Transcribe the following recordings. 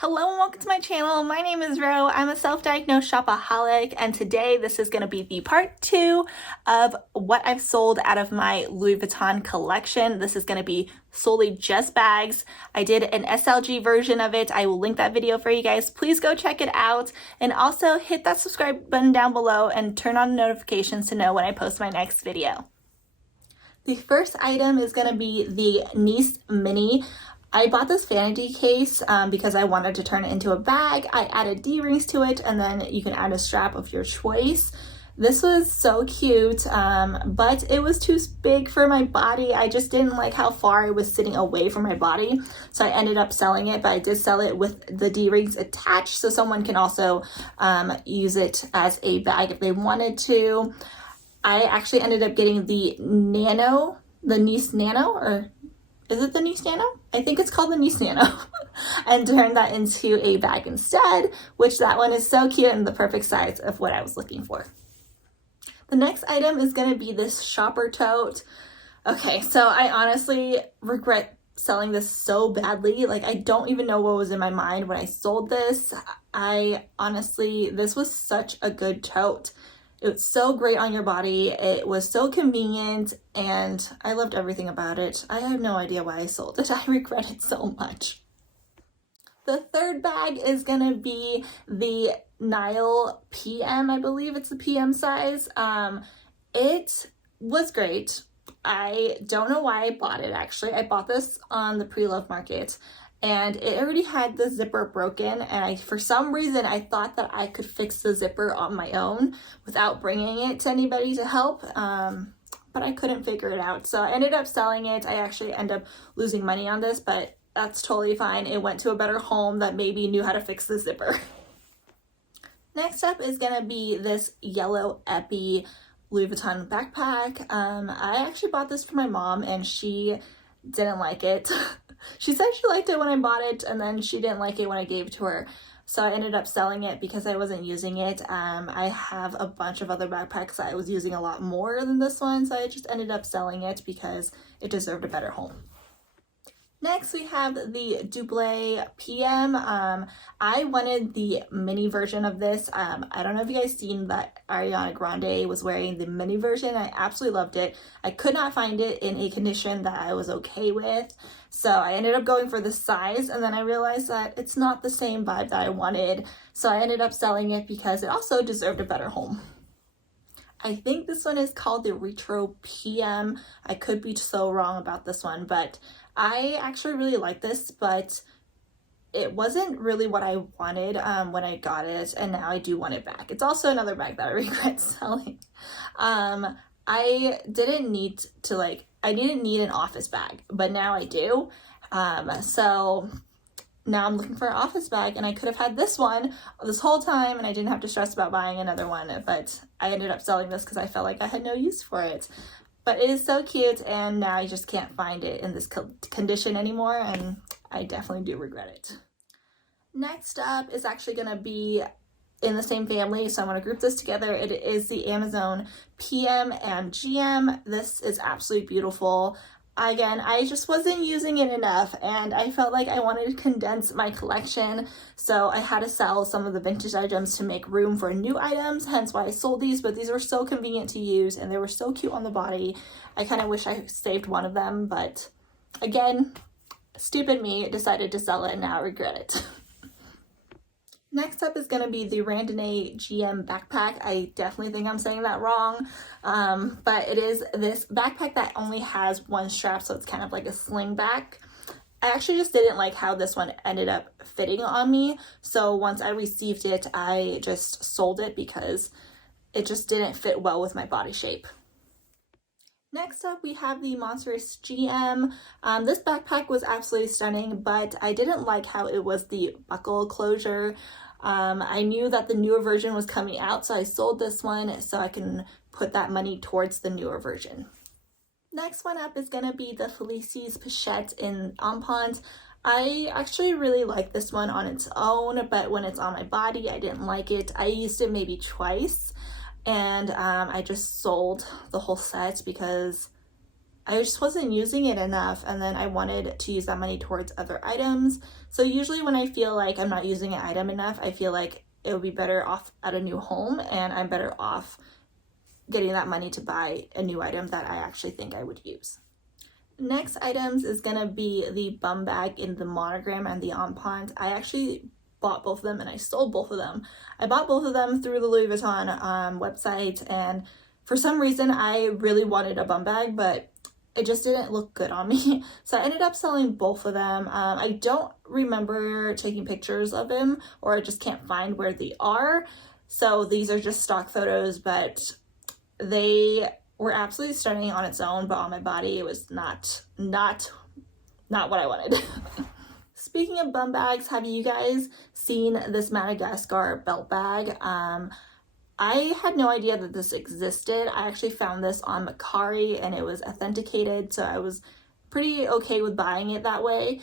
Hello and welcome to my channel. My name is Ro. I'm a self-diagnosed shopaholic, and today this is going to be the part 2 of what I've sold out of my Louis Vuitton collection. This is going to be solely just bags. I did an SLG version of it. I will link that video for you guys. Please go check it out, and also hit that subscribe button down below and turn on notifications to know when I post my next video. The first item is going to be the Nice Mini. I bought this vanity case because I wanted to turn it into a bag. I added D-rings to it, and then you can add a strap of your choice. This was so cute, but it was too big for my body. I just didn't like how far it was sitting away from my body, so I ended up selling it, but I did sell it with the D-rings attached, so someone can also use it as a bag if they wanted to. I actually ended up getting the Nice Nano, or is it the Nice Nano? I think it's called the Nice Nano. And turned that into a bag instead, which that one is so cute and the perfect size of what I was looking for. The next item is going to be this shopper tote. Okay, so I honestly regret selling this so badly. Like, I don't even know what was in my mind when I sold this. This was such a good tote. It was so great on your body. It was so convenient, and I loved everything about it. I have no idea why I sold it. I regret it so much. The third bag is gonna be the Nile PM. I believe it's the PM size. It was great. I don't know why I bought it, actually. I bought this on the pre-love market, and it already had the zipper broken, and for some reason I thought that I could fix the zipper on my own without bringing it to anybody to help, but I couldn't figure it out, so I ended up selling it. I actually ended up losing money on this, but that's totally fine. It went to a better home that maybe knew how to fix the zipper. Next up is gonna be this yellow Epi Louis Vuitton backpack. I actually bought this for my mom, and she didn't like it. She said she liked it when I bought it, and then she didn't like it when I gave it to her. So I ended up selling it because I wasn't using it. I have a bunch of other backpacks that I was using a lot more than this one, so I just ended up selling it because it deserved a better home. Next, we have the Double PM. I wanted the mini version of this. I don't know if you guys seen that Ariana Grande was wearing the mini version. I absolutely loved it. I could not find it in a condition that I was okay with, so I ended up going for the size, and then I realized that it's not the same vibe that I wanted, so I ended up selling it because it also deserved a better home. I think this one is called the Retro PM. I could be so wrong about this one, but I actually really like this, but it wasn't really what I wanted when I got it, and now I do want it back. It's also another bag that I regret selling. I didn't need an office bag, but now I do. So now I'm looking for an office bag, and I could have had this one this whole time, and I didn't have to stress about buying another one, but I ended up selling this because I felt like I had no use for it. But it is so cute, and now I just can't find it in this condition anymore, and I definitely do regret it. Next up is actually going to be in the same family, so I'm going to group this together. It is the Amazon PM and GM. This is absolutely beautiful. Again, I just wasn't using it enough, and I felt like I wanted to condense my collection, so I had to sell some of the vintage items to make room for new items, hence why I sold these. But these were so convenient to use, and they were so cute on the body. I kind of wish I saved one of them, but again, stupid me decided to sell it, and now I regret it. Next up is going to be the Randonnée GM backpack. I definitely think I'm saying that wrong, but it is this backpack that only has one strap, so it's kind of like a sling back. I actually just didn't like how this one ended up fitting on me, so once I received it, I just sold it because it just didn't fit well with my body shape. Next up, we have the Monstrous GM. This backpack was absolutely stunning, but I didn't like how it was the buckle closure. I knew that the newer version was coming out, so I sold this one so I can put that money towards the newer version. Next one up is going to be the Felices Pochette in Empont. I actually really like this one on its own, but when it's on my body, I didn't like it. I used it maybe twice, and I just sold the whole set because I just wasn't using it enough, and then I wanted to use that money towards other items. So usually when I feel like I'm not using an item enough, I feel like it would be better off at a new home, and I'm better off getting that money to buy a new item that I actually think I would use. Next items is gonna be the bum bag in the monogram and the Empant. I actually bought both of them and I sold both of them. I bought both of them through the Louis Vuitton website, and for some reason I really wanted a bum bag, but it just didn't look good on me. So I ended up selling both of them. I don't remember taking pictures of them, or I just can't find where they are. So these are just stock photos, but they were absolutely stunning on its own, but on my body it was not what I wanted. Speaking of bum bags, have you guys seen this Madagascar belt bag? I had no idea that this existed. I actually found this on Mercari and it was authenticated, so I was pretty okay with buying it that way.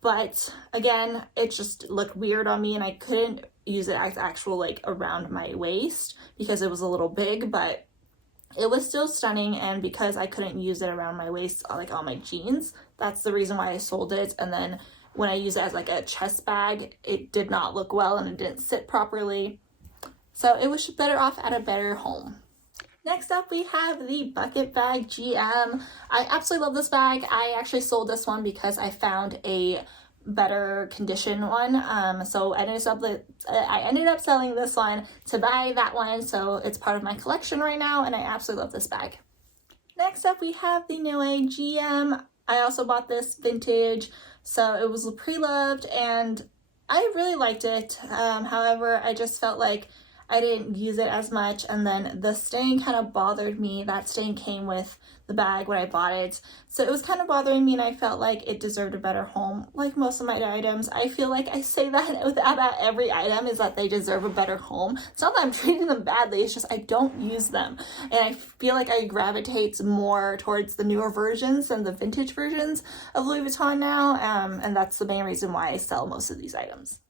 But again, it just looked weird on me and I couldn't use it as actual like around my waist because it was a little big, but it was still stunning. And because I couldn't use it around my waist, like on my jeans, that's the reason why I sold it. And then when I use it as like a chest bag, it did not look well and it didn't sit properly. So it was better off at a better home. Next up, we have the Bucket Bag GM. I absolutely love this bag. I actually sold this one because I found a better condition one. So I ended up selling this one to buy that one. So it's part of my collection right now, and I absolutely love this bag. Next up, we have the Noe GM. I also bought this vintage, so it was pre-loved, and I really liked it. However, I just felt like I didn't use it as much, and then the stain kind of bothered me. That stain came with the bag when I bought it, so it was kind of bothering me, and I felt like it deserved a better home. Like most of my items, I feel like I say that about every item, is that they deserve a better home. It's not that I'm treating them badly, it's just I don't use them, and I feel like I gravitate more towards the newer versions than the vintage versions of Louis Vuitton now, and that's the main reason why I sell most of these items.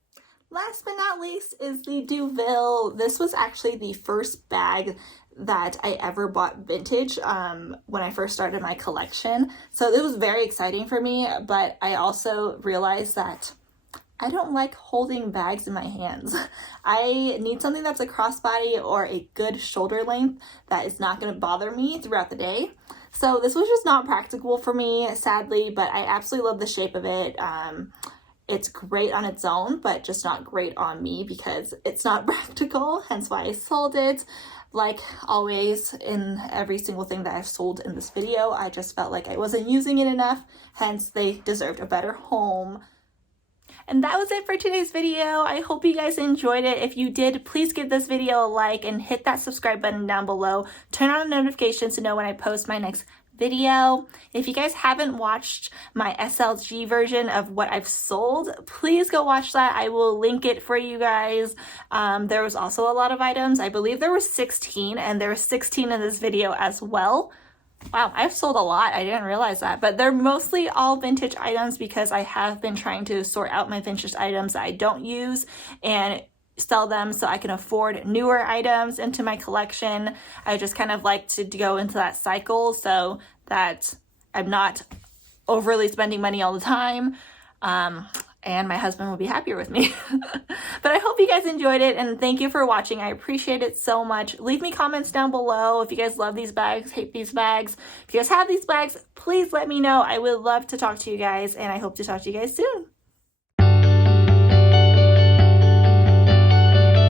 Last but not least is the Duville. This was actually the first bag that I ever bought vintage when I first started my collection. So it was very exciting for me, but I also realized that I don't like holding bags in my hands. I need something that's a crossbody or a good shoulder length that is not going to bother me throughout the day. So this was just not practical for me, sadly, but I absolutely love the shape of it. It's great on its own, but just not great on me because it's not practical, hence why I sold it. Like always in every single thing that I've sold in this video, I just felt like I wasn't using it enough, hence they deserved a better home. And that was it for today's video. I hope you guys enjoyed it. If you did, please give this video a like and hit that subscribe button down below. Turn on notifications to know when I post my next video. If you guys haven't watched my SLG version of what I've sold, please go watch that. I will link it for you guys. There was also a lot of items. I believe there were 16, and there were 16 in this video as well. Wow, I've sold a lot. I didn't realize that, but they're mostly all vintage items because I have been trying to sort out my vintage items that I don't use and sell them so I can afford newer items into my collection. I just kind of like to go into that cycle so that I'm not overly spending money all the time. And my husband will be happier with me. But I hope you guys enjoyed it, and thank you for watching. I appreciate it so much. Leave me comments down below if you guys love these bags, hate these bags. If you guys have these bags, please let me know. I would love to talk to you guys, and I hope to talk to you guys soon.